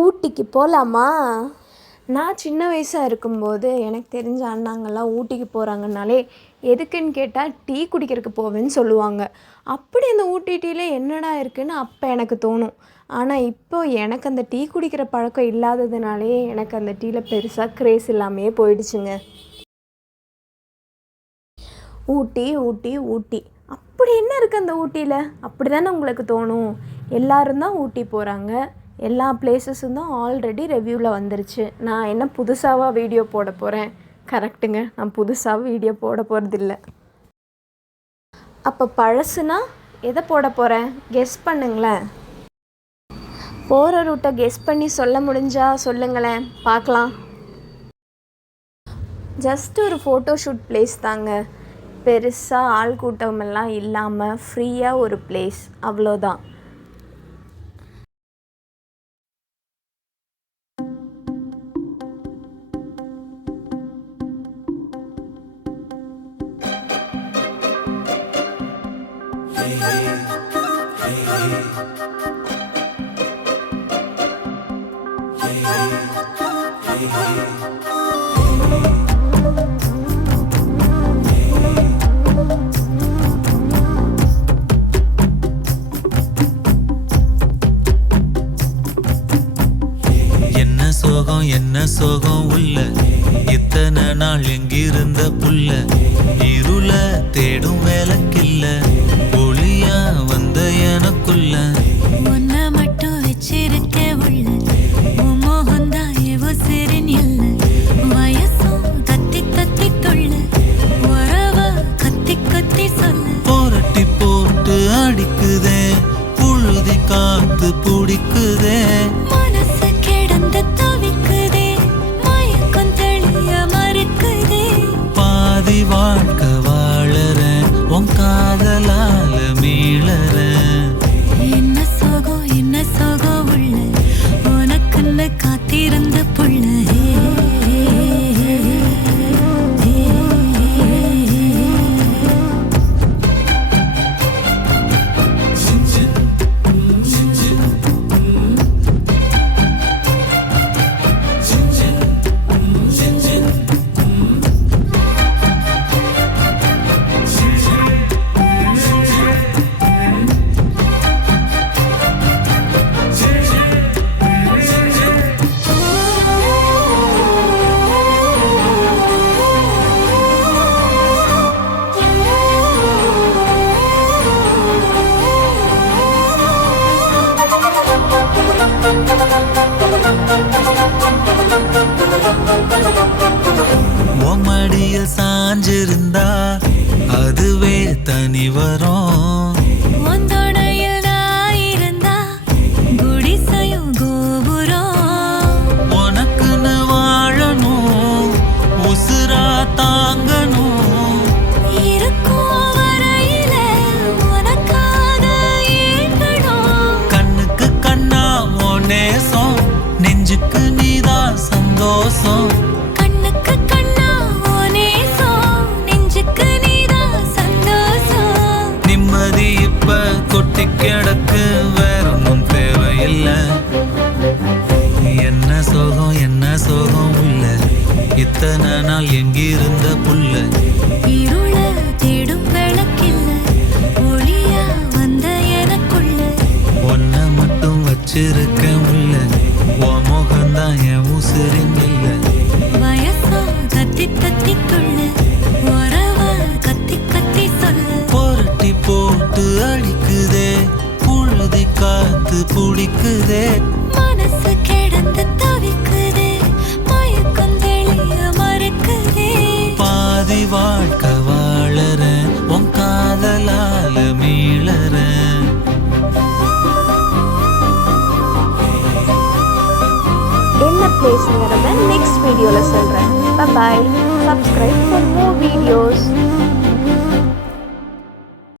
ஊட்டிக்கு போகலாமா நான் சின்ன வயசாக இருக்கும்போது எனக்கு தெரிஞ்ச அண்ணாங்கெல்லாம் ஊட்டிக்கு போகிறாங்கனாலே எதுக்குன்னு கேட்டால் டீ குடிக்கிறதுக்கு போவேன்னு சொல்லுவாங்க. அப்படி அந்த ஊட்டி டீயில் என்னடா இருக்குன்னு அப்போ எனக்கு தோணும். ஆனால் இப்போ எனக்கு அந்த டீ குடிக்கிற பழக்கம் இல்லாததுனாலே எனக்கு அந்த டீயில் பெருசாக க்ரேஸ் இல்லாமையே போயிடுச்சுங்க. ஊட்டி ஊட்டி ஊட்டி. அப்படி என்ன இருக்குது அந்த ஊட்டியில் அப்படி தானே உங்களுக்கு தோணும். எல்லாரும் தான் ஊட்டி போகிறாங்க எல்லா பிளேசஸும் தான் ஆல்ரெடி ரிவ்யூவில் வந்துருச்சு. நான் என்ன புதுசாக வீடியோ போட போகிறேன் கரெக்டுங்க நான் புதுசாக வீடியோ போட போகிறதில்ல அப்போ பழசுனா எதை போட போகிறேன் கெஸ் பண்ணுங்களேன். போகிற ரூட்டை கெஸ் பண்ணி சொல்ல முடிஞ்சா சொல்லுங்களேன். பார்க்கலாம். ஜஸ்ட் ஒரு ஃபோட்டோ ஷூட் பிளேஸ் தாங்க. பெருசாக ஆள் கூட்டமெல்லாம் இல்லாமல் ஃப்ரீயாக ஒரு பிளேஸ் அவ்வளோதான். சோகம் என்ன சோகம் உள்ள? இத்தனை நாள் எங்கிருந்த புள்ள? இருள தேடும் வேலைக்கில்ல. உம்மடியில் சாஞ்சிருந்தா அதுவே தனி வரும். உந்தோடையில் நான் இருந்தா குடிசையும் சோகம் உள்ள இத்தனை நாள் எங்கிருந்த புள்ள? இருள தேடும் விளக்கில்ல ஒளியா வந்த எனக்குள்ள. ஒன்ன மட்டும் வச்சிருக்க உள்ள உன் முகம்தான் என் உசிரின் இல்லை. வயசோ கத்தி கத்திக்குள்ள உறவ கத்தி கத்தி சொல்ல. புரட்டி போட்டு அடிக்குதே புழுதி காத்து பிடிக்குதே. மனசு வாழ்க்கை வாழற உன் காதலால மீளற. என்ன பிளேஸுங்கிறத நெக்ஸ்ட் வீடியோவில் சொல்கிறேன் bye subscribe for more videos